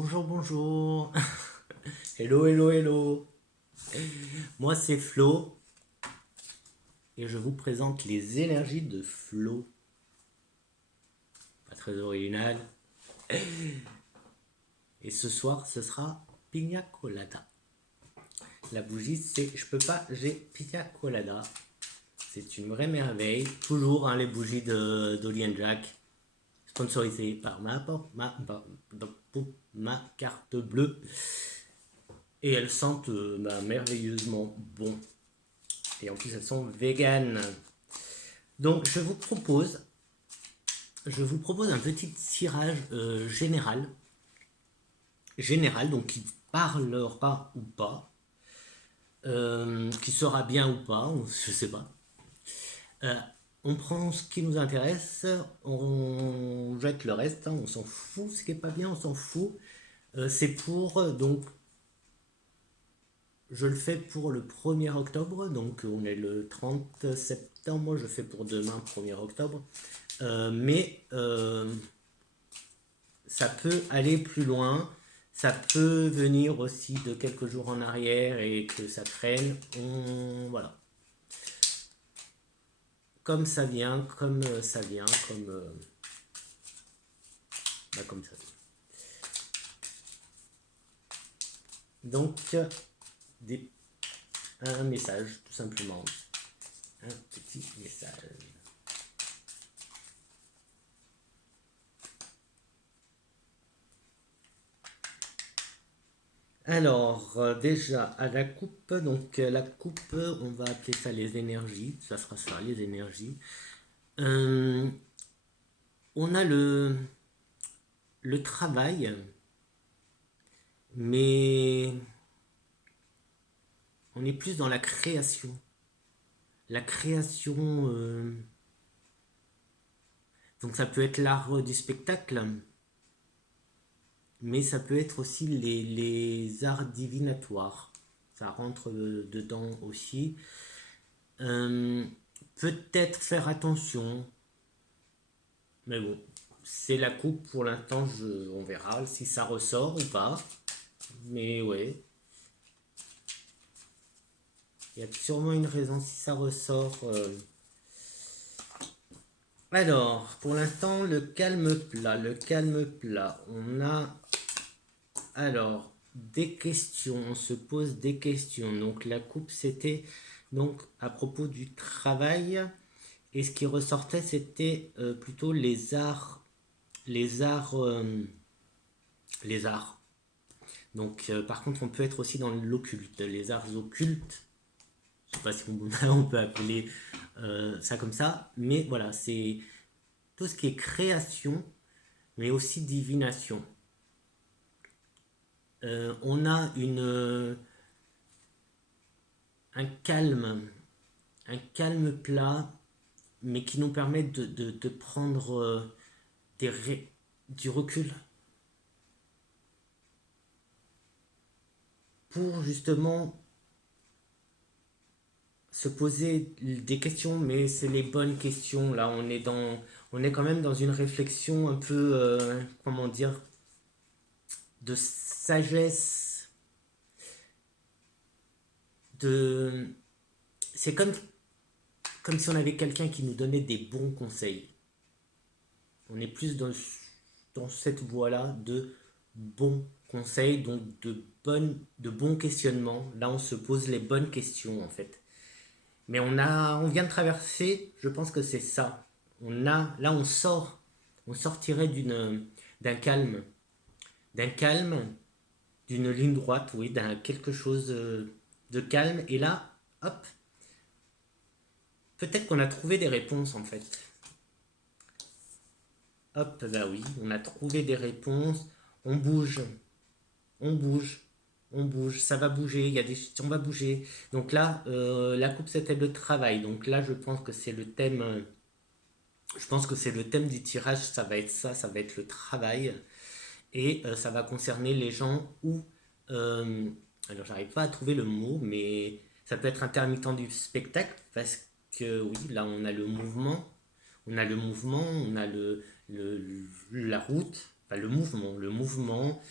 Bonjour, bonjour. Hello, hello, hello. Moi, c'est Flo et je vous présente les énergies de Flo. Pas très original. Et ce soir, ce sera Pina Colada. La bougie, c'est je peux pas, j'ai Pina Colada. C'est une vraie merveille. Toujours les bougies d'Oli Jack, sponsorisées par ma carte bleue. Et elles sentent merveilleusement bon. Et en plus, elles sont véganes. Donc, je vous propose un petit tirage général, donc qui parlera ou pas, qui sera bien ou pas, je sais pas. Euh, on prend ce qui nous intéresse, on jette le reste, on s'en fout. Ce qui est pas bien, on s'en fout. C'est pour donc je le fais pour le 1er octobre, donc on est le 30 septembre, je fais pour demain 1er octobre. Mais ça peut aller plus loin, ça peut venir aussi de quelques jours en arrière et que ça traîne. Voilà. Comme ça vient, comme ça vient, comme ça vient. Donc, des, un message, tout simplement. Un petit message. Alors, déjà, à la coupe, donc la coupe, on va appeler ça les énergies, ça sera ça, les énergies. Euh, on a le travail, mais on est plus dans la création. La création, donc ça peut être l'art du spectacle, mais ça peut être aussi les arts divinatoires. Ça rentre dedans aussi. Euh, Peut-être faire attention, mais bon, c'est la coupe pour l'instant, on verra si ça ressort ou pas. Mais ouais, il y a sûrement une raison si ça ressort. Alors, pour l'instant, le calme plat. Le calme plat, on a alors des questions. On se pose des questions. Donc, la coupe, c'était donc à propos du travail. Et ce qui ressortait, c'était plutôt les arts. Les arts. Les arts. Donc, par contre, on peut être aussi dans l'occulte. Les arts occultes. Je sais pas si on peut appeler ça comme ça. Mais voilà, c'est tout ce qui est création, mais aussi divination. On a un calme plat, mais qui nous permet de prendre du recul pour justement se poser des questions, mais c'est les bonnes questions. Là, on est quand même dans une réflexion un peu, comment dire, de sagesse, de, c'est comme si on avait quelqu'un qui nous donnait des bons conseils. On est plus dans cette voie-là de bons conseils, donc de bons questionnements. Là, on se pose les bonnes questions en fait. Mais on vient de traverser, je pense que c'est ça. Là, on sortirait d'un calme, d'une ligne droite, oui, d'un quelque chose de calme. Et là, hop, peut-être qu'on a trouvé des réponses en fait. Hop, bah oui, on a trouvé des réponses. On bouge, on bouge, on bouge. Ça va bouger. On va bouger. Donc là, la coupe c'était le travail. Donc là, je pense que c'est le thème. Je pense que c'est le thème du tirage. Ça va être ça. Ça va être le travail. Et ça va concerner les gens où. euh, alors, j'arrive pas à trouver le mot, mais ça peut être intermittent du spectacle parce que oui, là, on a le mouvement. On a la route, enfin, le mouvement.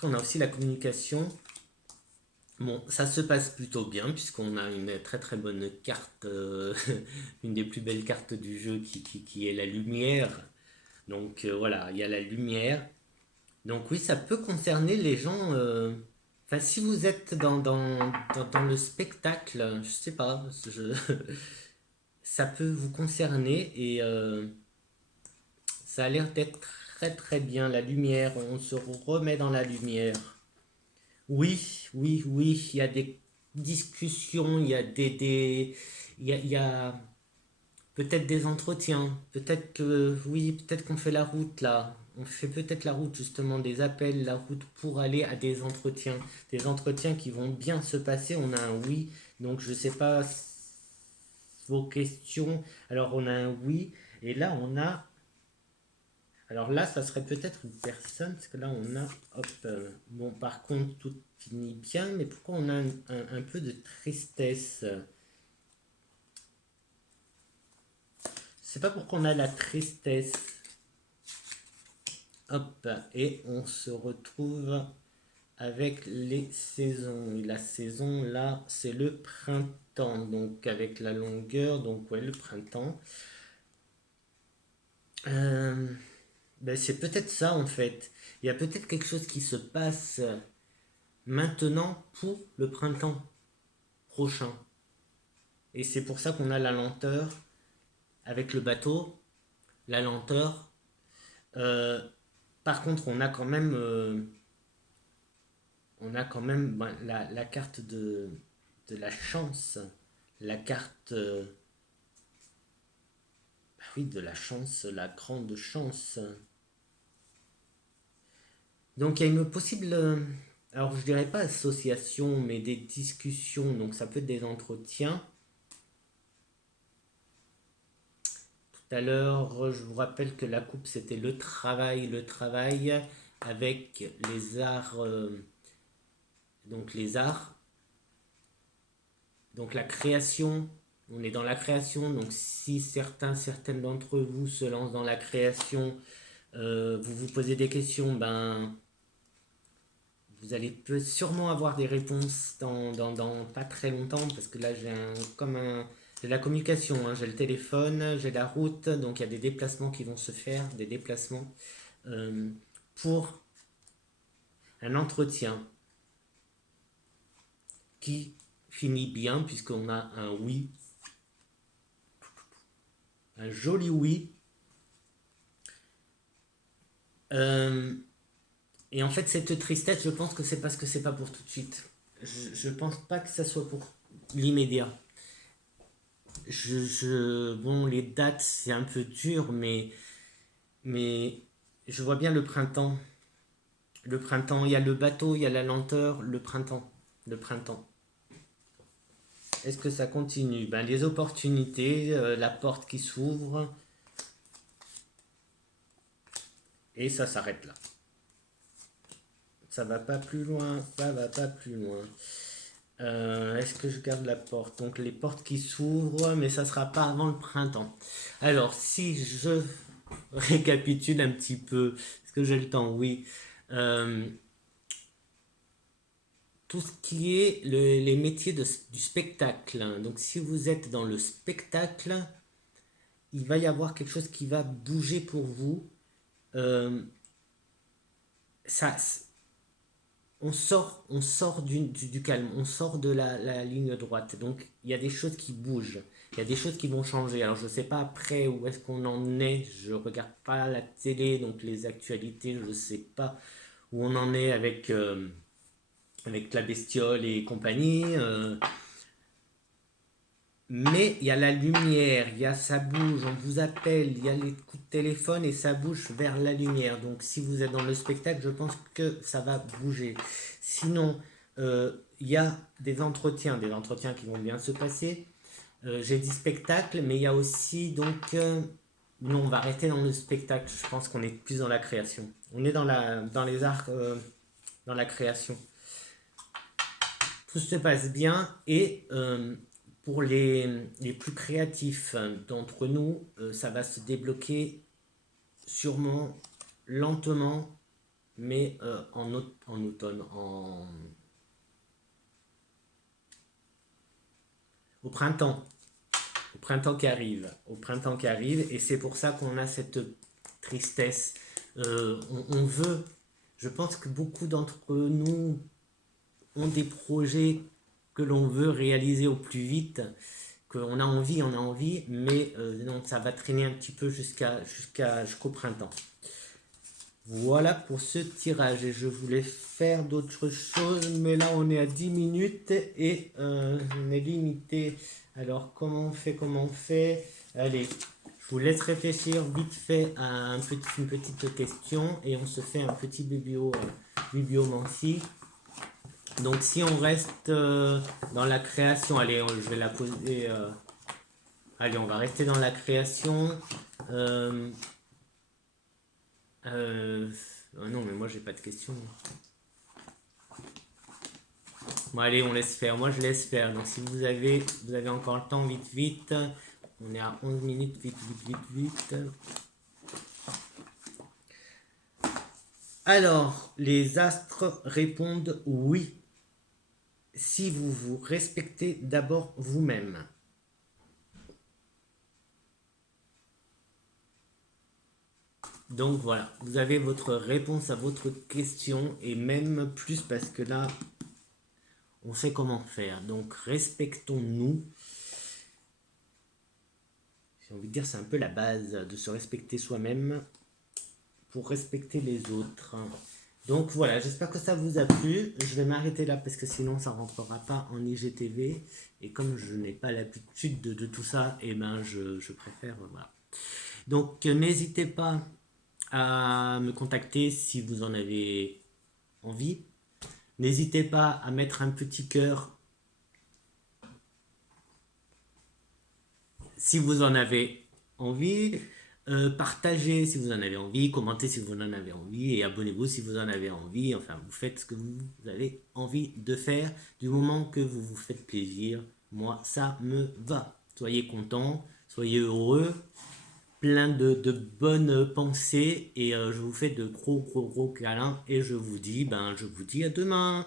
Après, on a aussi la communication. Bon, ça se passe plutôt bien puisqu'on a une très très bonne carte, une des plus belles cartes du jeu qui est la lumière. Donc voilà, il y a la lumière. Donc oui, ça peut concerner les gens. Enfin, si vous êtes dans le spectacle, je sais pas, ça peut vous concerner et ça a l'air d'être très très bien. La lumière, on se remet dans la lumière. Oui, oui, oui, il y a des discussions, il y a il y a peut-être des entretiens, peut-être que, oui, peut-être qu'on fait la route là. On fait peut-être la route justement, des appels, la route pour aller à des entretiens qui vont bien se passer. On a un oui, donc je sais pas vos questions. Alors on a un oui, et là on a alors là, ça serait peut-être une personne, parce que là, on a, hop, bon, par contre, tout finit bien, mais pourquoi on a un peu de tristesse? Je sais pas pourquoi on a la tristesse. Hop, et on se retrouve avec les saisons. Et la saison, là, c'est le printemps, donc avec la longueur, donc ouais, le printemps. Euh, ben, c'est peut-être ça, en fait. Il y a peut-être quelque chose qui se passe maintenant pour le printemps prochain. Et c'est pour ça qu'on a la lenteur avec le bateau, la lenteur. Euh, Par contre, on a quand même ben, la carte de la chance, la carte, oui, de la chance, la grande chance. Donc il y a une possible, alors je dirais pas association, mais des discussions. Donc ça peut être des entretiens. Tout à l'heure, je vous rappelle que la coupe, c'était le travail avec les arts, donc les arts, donc la création. On est dans la création, donc si certaines d'entre vous se lancent dans la création, vous vous posez des questions, ben, vous allez sûrement avoir des réponses dans pas très longtemps, parce que là, j'ai la communication, hein, j'ai le téléphone, j'ai la route, donc il y a des déplacements qui vont se faire, des déplacements euh, pour un entretien qui finit bien, puisqu'on a un oui, un joli oui. Euh, et en fait, cette tristesse, je pense que c'est parce que c'est pas pour tout de suite. Je pense pas que ça soit pour l'immédiat. Bon, les dates, c'est un peu dur, mais je vois bien le printemps. Le printemps, il y a le bateau, il y a la lenteur, le printemps. Le printemps. Est-ce que ça continue? Ben, les opportunités, la porte qui s'ouvre, et ça s'arrête là. Ça va pas plus loin, ça va pas plus loin. Est-ce que je garde la porte? Donc les portes qui s'ouvrent, mais ça sera pas avant le printemps. Alors, si je récapitule un petit peu, est-ce que j'ai le temps? Oui. Euh, tout ce qui est les métiers du spectacle, hein. Donc si vous êtes dans le spectacle, il va y avoir quelque chose qui va bouger pour vous. Euh, ça, on sort du calme, on sort de la ligne droite. Donc il y a des choses qui bougent, il y a des choses qui vont changer. Alors je ne sais pas après où est-ce qu'on en est, je regarde pas la télé, donc les actualités, je ne sais pas où on en est avec la bestiole et compagnie. Mais il y a la lumière, ça bouge, on vous appelle, il y a les coups de téléphone et ça bouge vers la lumière. Donc si vous êtes dans le spectacle, je pense que ça va bouger. Sinon, il y a des entretiens qui vont bien se passer. J'ai dit spectacle, mais il y a aussi donc... non, on va rester dans le spectacle, je pense qu'on est plus dans la création. On est dans les arts, dans la création. Tout se passe bien et pour les plus créatifs d'entre nous, ça va se débloquer sûrement, lentement, mais en automne, au printemps. Au printemps qui arrive. Au printemps qui arrive. Et c'est pour ça qu'on a cette tristesse. On veut... Je pense que beaucoup d'entre nous ont des projets que l'on veut réaliser au plus vite, qu'on a envie, mais donc ça va traîner un petit peu jusqu'au printemps. Voilà pour ce tirage. Et je voulais faire d'autres choses, mais là on est à 10 minutes et on est limité. Alors comment on fait? Allez, je vous laisse réfléchir vite fait à une petite question et on se fait un petit bibliomancie. Donc si on reste dans la création, allez, je vais la poser. Allez, on va rester dans la création. Non, mais moi j'ai pas de questions. Bon, allez, on laisse faire. Moi je laisse faire. Donc si vous avez encore le temps, vite. On est à 11 minutes, vite. Alors, les astres répondent oui. Si vous vous respectez d'abord vous-même. Donc voilà, vous avez votre réponse à votre question et même plus parce que là, on sait comment faire. Donc respectons-nous. J'ai envie de dire c'est un peu la base de se respecter soi-même pour respecter les autres. Donc voilà, j'espère que ça vous a plu. Je vais m'arrêter là parce que sinon ça ne rentrera pas en IGTV. Et comme je n'ai pas l'habitude de tout ça, et ben je préfère... Voilà. Donc n'hésitez pas à me contacter si vous en avez envie. N'hésitez pas à mettre un petit cœur si vous en avez envie. Partagez si vous en avez envie, commentez si vous en avez envie et abonnez-vous si vous en avez envie. Enfin, vous faites ce que vous avez envie de faire du moment que vous vous faites plaisir. Moi, ça me va. Soyez contents, soyez heureux, plein de bonnes pensées et je vous fais de gros câlins et je vous dis à demain.